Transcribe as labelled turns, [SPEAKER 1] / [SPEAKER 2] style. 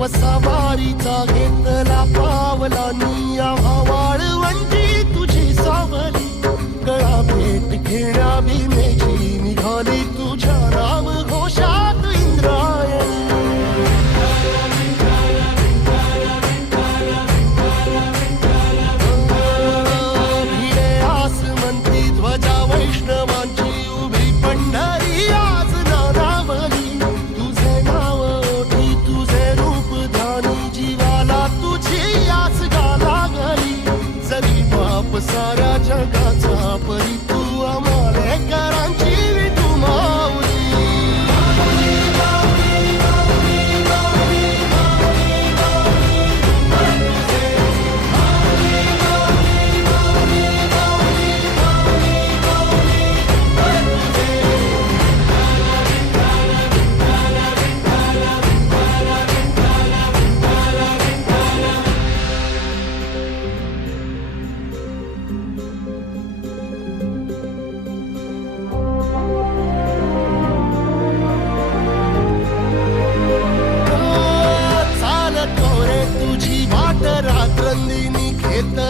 [SPEAKER 1] वसावारीचा घेतला पावलानी. Esta